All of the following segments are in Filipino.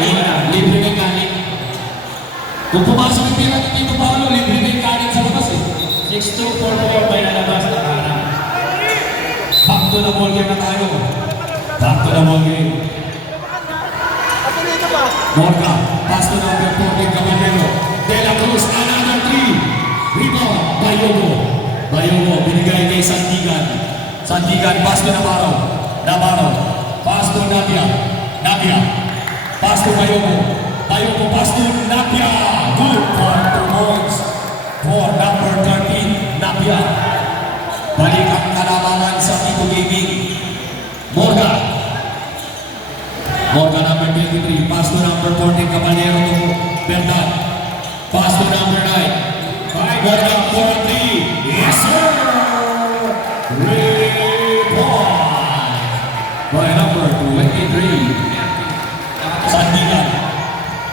Ayun na, libre ng kanin. Kung pumasok yung pira ni Tito Paolo, libre ng kanin sa labas eh. 6-2-4-4 may lalabas na harap. Back to the ball game na tayo. Back to the ball game. Morga, pass to number 14, Caballero. De La Cruz, another 3. Rebound, Bayogo. Bayogo, binigay kay Sandigan. Sandigan, pass to Navarro. Navarro, pass to Navia. Navia, pass to Bayogo. Bayogo, pass to Navia. Good for 2 points. For number 13, Navia. Balik ang kalamangan sa Tito Gaming. Morga. Morga number 23, pass to number 14, Caballero to Bernal. Pass to number 9. Morga for 3. Yes, sir! Rebound by number 23. Sandigan.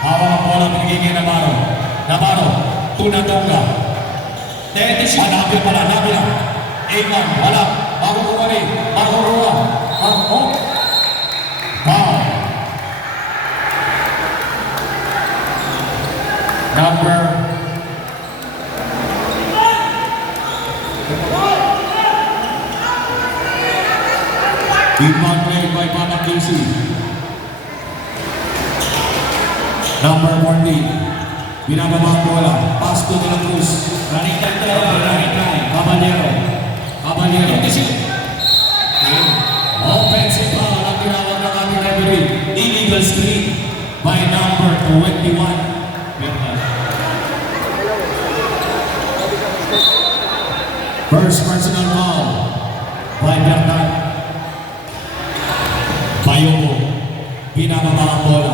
Hawak ang bola, binigay kay Navarro. Navarro, Tunatonga. Nabia pala, Nabia. Eman, wala. Bago kumari. Bago ruwa. Bago. Foul. Number Iman played by Papa Casey. Number 14. Binababa ang bola. Pass to De La Cruz. Running time tayo, running time. Caballero. Caballero. Offensive foul ang tinawag ng ating referee. Illegal screen by number 21. First personal foul by Bernal. Bayogo. Binababa ang bola.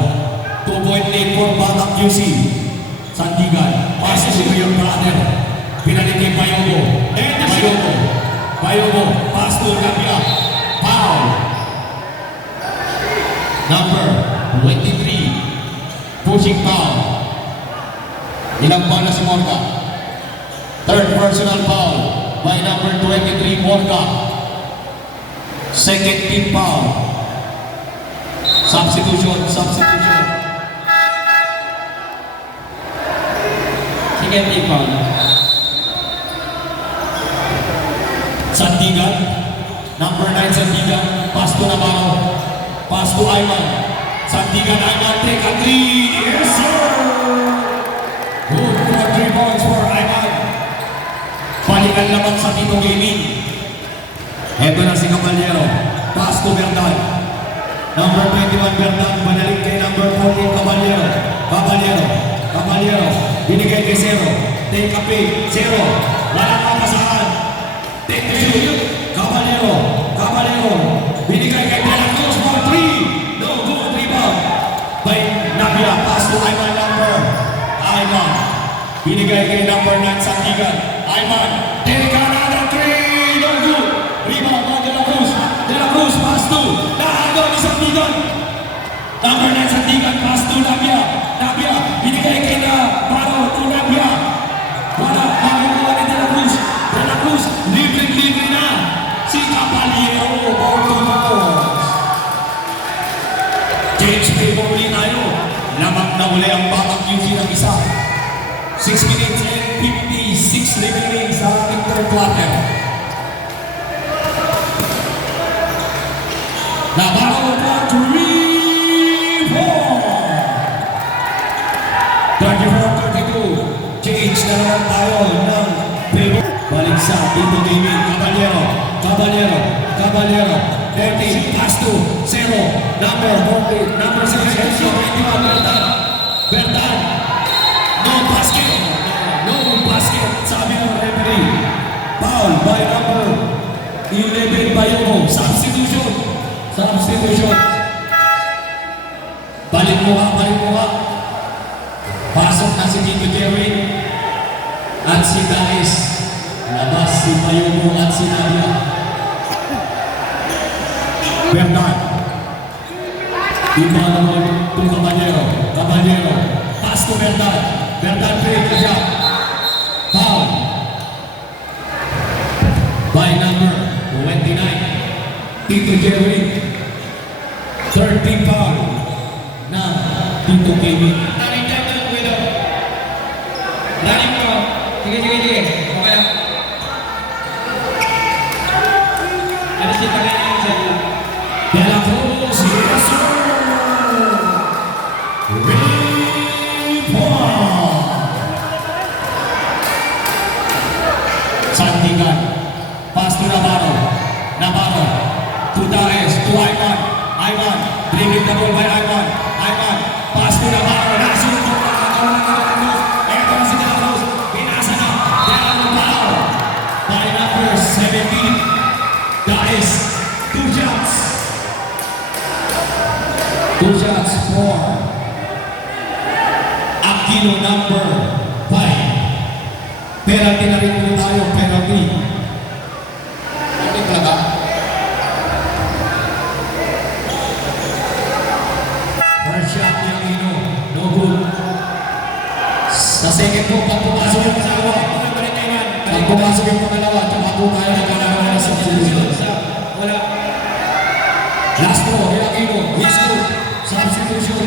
2-point lead for Batak QC. Sandigan. Pass to your brother. Pinalik kay Bayogo. Bayogo. Bayogo. Pass to Nabia. Foul. Number 23. Pushing foul. Ilang bola si Morga. Third personal foul by number 23, Morga. Second team foul. Substitution. Second team foul. Sandigan. Number 9, Sandigan. Pass to Navarro. Pass to Ayman. Sandigan, Ayman, take a 3. Yes, sir! Good for 3 points for Ayman. Balikan naman sa Tito Gaming. Eto na si Caballero. Pass to Bernal. Number 21, Bernal. Banalik kay number 14, Caballero. Caballero. Binigay kay Zero. Take a pick. Zero. Walang kapasahan. Take the shoot. Caballero. Binigay kay De La Cruz for 3. No good rebound by Nabia. Pass to Ayman number. Ayman. Binigay kay number 9, Sandigan. Ayman. Take another 3. No good. Rebound by De La Cruz. De La Cruz pass to. Nahalo ni Sandigan. Number 9, Sandigan. Pass to Nabia. Binigay kay Navarro to Nabia. Wala. Makukuha ni De La Cruz. Libre na. Si Caballero. Change table ulit tayo. Lamang na uli ang Batak QC ng isa. 6 minutes and 56 remaining sa ating third quarter. Navarro for 3 34-32. Change na naman tayo ng Peru. Balik sa Tito Gaming. Caballero. 13, pass to 0. Number 14, number 6, Bernal. No basket. Sabi ng referee. Foul by number 11, Bayogo. Substitution. Balik mo ka. Pasok na si Tito Jerry at si Dais. Labas si Bayogo at si Nabia. Bernal. Iba naman to Caballero. Pass to Bernal. Break the shot. Foul by number 29, Tito Jerry. 13 foul na Tito Kevin. Running time na Guido. Running ko. Sige. Okay. Ano si Tagay yung sa iyo? De La Cruz, yes sir! Ripon! Sandigan, pass to Navarro, to Dares, to Ayman, dribbling the ball by Ayman, pass to Navarro, nasunod ko na nakakawalan na De La Cruz, eto na si De La Cruz, pinasa na, De La Cruz, by number 17, Dares, 2 shots. 2 shots for Aquino number 5. Penalty na rin po tayo, penalty. Penalty talaga. First shot ni Aquino, no good. Sa second po, pag pumasok yung pangalawa, pag pumasok yung pangalawa, tsaka po tayo nagkakaroon na substitution. Wala. Last po, Aquino, he's good. Substitution.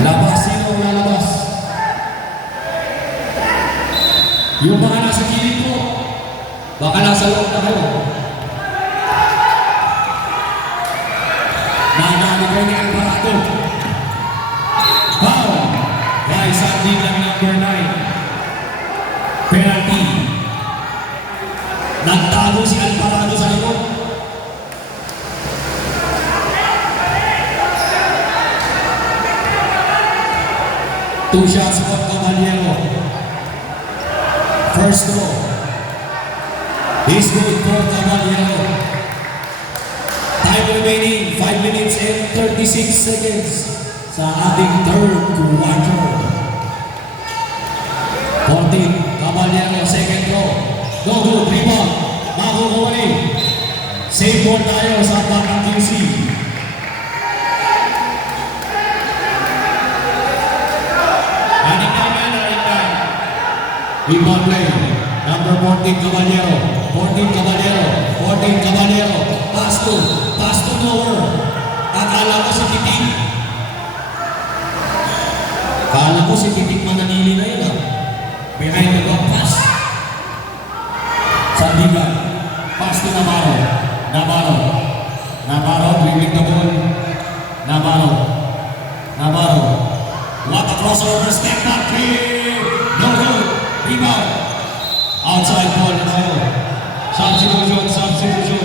Labas, sino ang lalabas? Yung mga nasa gilid po, baka nasa loob na kayo. Nanalo kayo ni Alvarado. Foul by Sandigan number 9. Penalty. Nagtago si Alvarado sa likod. Two shots for Caballero. First throw. Is good for Caballero. Time remaining 5 minutes and 36 seconds sa ating third quarter. 14, Caballero, second throw. No good, rebound. Makukuha. Save ball tayo sa Batang QC. Rebound play. Number 14, Caballero. 14 Caballero. Pass to nowhere. Akala ko si Titik. Akala ko si Titik mananili na yun. Behind the back pass. Sandigan. Pass to Navarro, dribbling the ball. Navarro. What a crossover, step back, no good. Rebound. Outside ball na tayo. Substitution.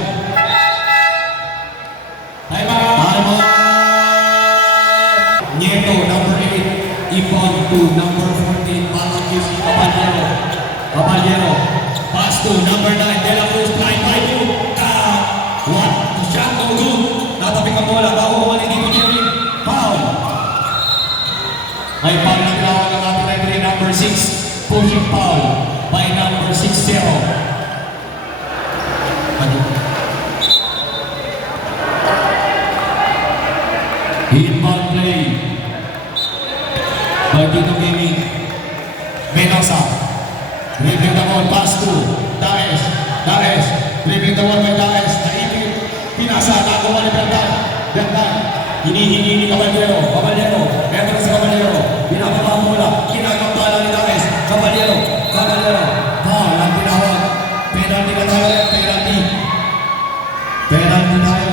Time out. Nieto, number 8. Ipon to number 14. Malakis, Caballero. Pass to number 9. De La Cruz, blind by 2. One. Shot, no good. Natapik ang bola. Bago kumali dito, Jerry. Foul. May foul na tinawag ng ating referee, number 6. Pushing foul by number 60. Inbound play by Tito Kevin. Menosa. Dribbling the ball, pass to Daes. Dribbling the ball by Daes. Naipit. Pinasa. Nakuha ni Brandan. Hinihingi ni Caballero. Meron na si Caballero. Pinapapa ang bola. Kinagam bala ni Daes. Caballero. Foul ang tinawag. Penalty na tayo. Penalty tayo.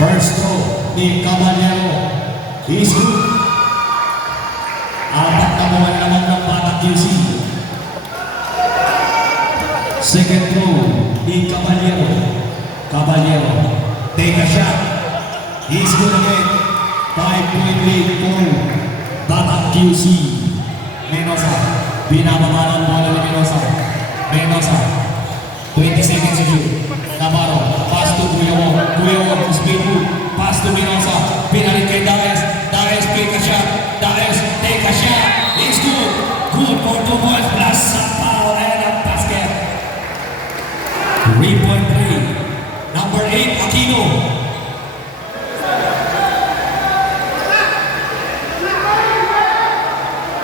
First throw ni Caballero. He's good. Apat na mga naman ng Batang QC. Second throw ni Caballero. Take a shot. He's good again. 5.8 for Batang QC. Menosa. Binababa ng bola ni Menosa. 20 seconds to shoot. Navarro. Pass to Guillermo. Speed move. Pass to Menosa. Pinalit kay Daes. Take a shot. He's good. Good for 2 points. Plus sa foul and a basket. 3-point play. Number 8, Aquino.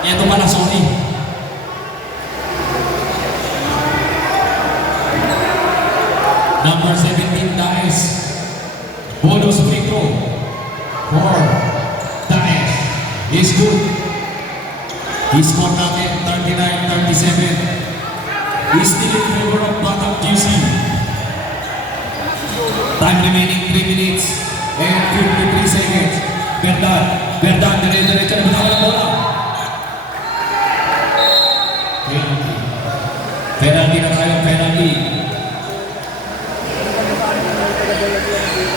Ito pala, sorry. Number 17, Daes. Bonus free throw for Daes. Is good. He scored natin 39-37. He's still in favor of Batang QC. Time remaining 3 minutes and 53 seconds. Berdan, dire-diretso na bitaw ng bola. Penalty na tayo, penalty.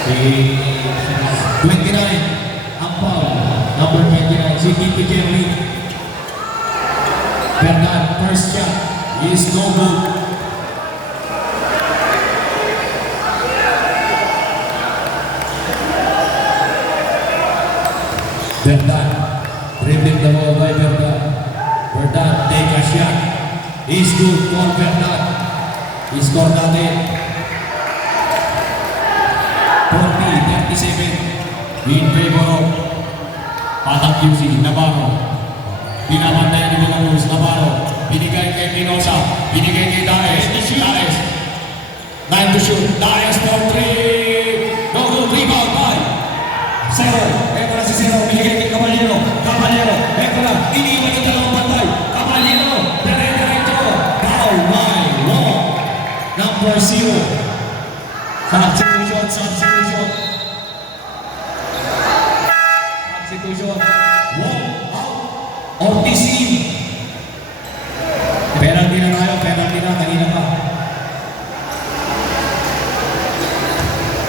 29, ang foul. Number 29, si Tito Jerry. Berdan, first shot is no good. Berdan, dribbling the ball by Berdan. Berdan, take a shot. Is good for Berdan. He scored natin 40-37 in favor of Batang QC. Navarro, pinabantayan ni Villaluz. Navarro, binigay kay Minosa, binigay kay Daes. Daes, 9 to shoot. Daes for 3. No good, rebound by Zero. Eto na si Zero, binigay kay Caballero. Caballero, eto na, iniwan yung dalawang bantay. Caballero, dire-diretso. Foul by Wong. Number 0. Substitution. Wong out. Ortiz in. Penalty na tayo, penalty na, kanina pa.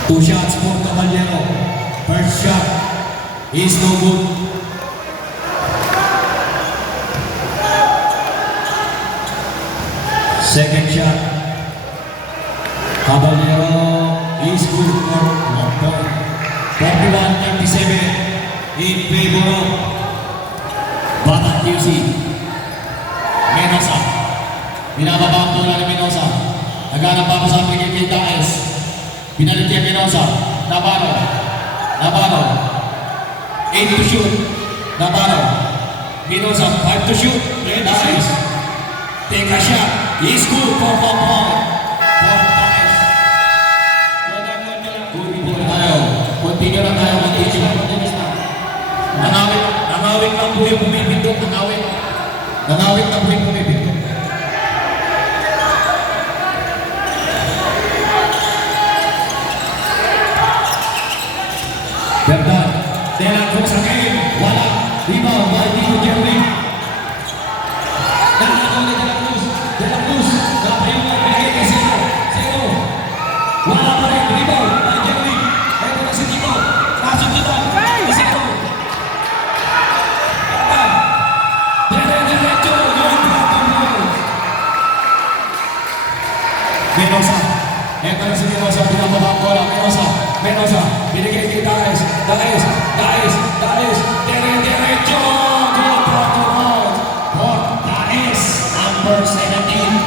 2 shots for Caballero. First shot is no good. Second shot, Caballero is good for 1 point. 41-37 in favor of Batang QC. Menosa, binababa ang bola ni Menosa. Naghanap pa sa amin kay Daes. Pinalit kay Menosa. Navarro, 8 to shoot. Navarro, Menosa, 5 to shoot. Daes, take a shot. He's good for 1 point. For Daes. Good ball tayo. Continue lang tayo. Nangawit lang po yung pumipindot. Nangawit lang po yung pumipindot. Berdan, De La Cruz again. Wala. Rebound by Tito Jerry. Nakakaw ni De La Cruz. Napayong magbigay kay Zero. Wala pa rin. Rebound by Jerry. Eto na si Tito. Nasundutan. Zero. Berdan. Dire-diretso. Yung batang ball. Menosa. Eto na si Menosa. Pinababa ang bola. Menosa. Binigay kay Daes. Dire-diretso. Good protocol for Daes. Number 17.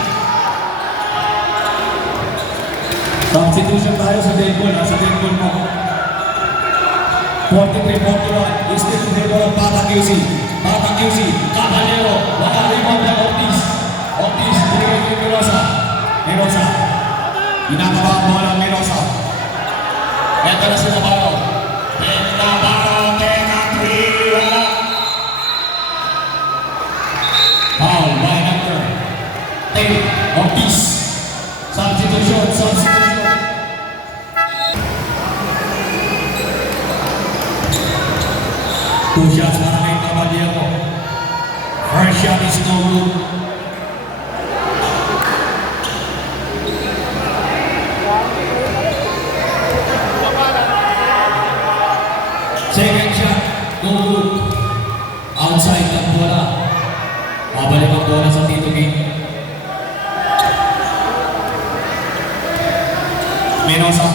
Substitution tayo sa dead ball. Nasa dead ball mo. 43-41. Is still in favor of Batang QC. Caballero. Wala rebound by Ortiz. Binigay kay Menosa. Binababa ang bola ng Menosa. Eto na si Navarro. Teka 3. Wala. Foul by number 10. Ortiz. Substitution. 2 shots para kay Caballero. First shot is no good. Second shot, no good. Outside ng bola. Babalik ang bola sa Tito King. Menosa,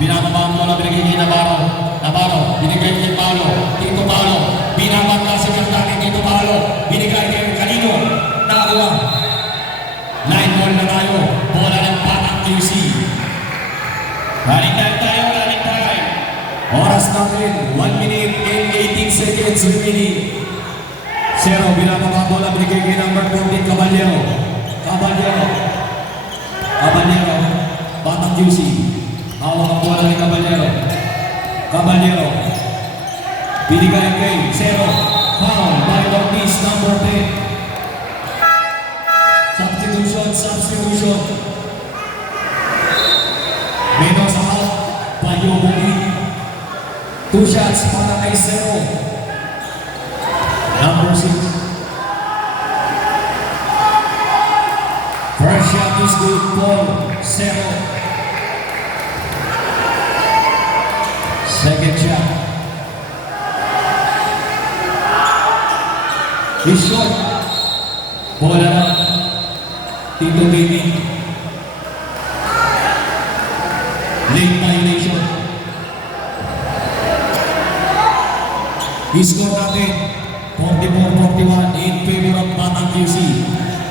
binababa ang bola, binigay kay Navarro, binigay kay Tito Paolo, binababa si Berdan, Tito Paolo, binigay kay Canino, nakakuha. 9 ball na tayo, bola ng Batang QC. Running time. Oras natin, 1 minute and 18 seconds remaining. Zero, binababa ang bola, binigay kay number 14, Caballero. Batang QC. Hawak ang bola ni Caballero. Caballero. Binigay kay Zero. Foul by Ortiz, number 10. Substitution. Menos out. Payobo in. 2 shots para kay Zero. Number 6. First shot is good for Zero. Second shot. He's short. Bola na. Tito Gaming. Late violation. Score natin 44-41 in favor of Batang QC.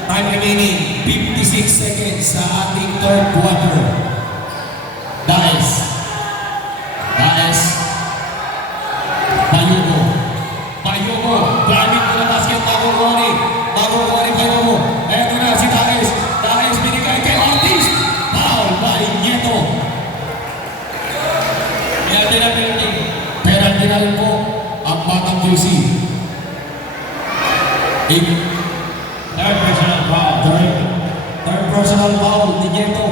Time remaining 56 seconds sa ating third quarter. Daes. Payobo. Gamit ko na basket. Bago Ronnie. Payobo. Eto na si Daes. Daes binigay kay Ortiz. Foul by Nieto. Penalty na rin po ang Batang QC. Third personal foul ni Nieto.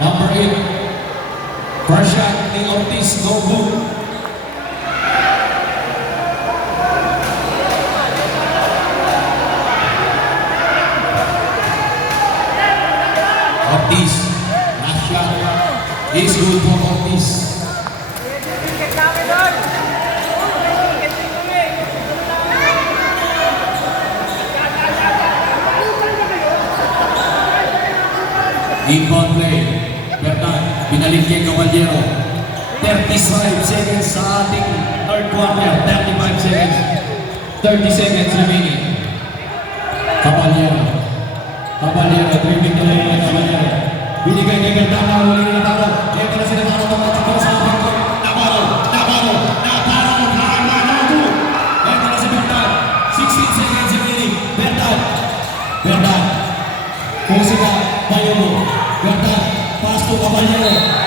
Number 8. First shot ni Ortiz, no good. Ortiz, last shot is good for Ortiz. Inbound play. Bertan, binalik kay Caballero. 35 seconds sa ating third quarter. 35 seconds. 30 seconds remaining. Caballero, dribbling the lane ng Caballero. Binigay kay Bertan na huli na Navarro. Ito na si Navarro. Tumatak ko sa ating ko. Navarro. Ito na si Bertan. 16 seconds remaining. Bertan. Kung sila, Payobo. Bertan, pass to Caballero.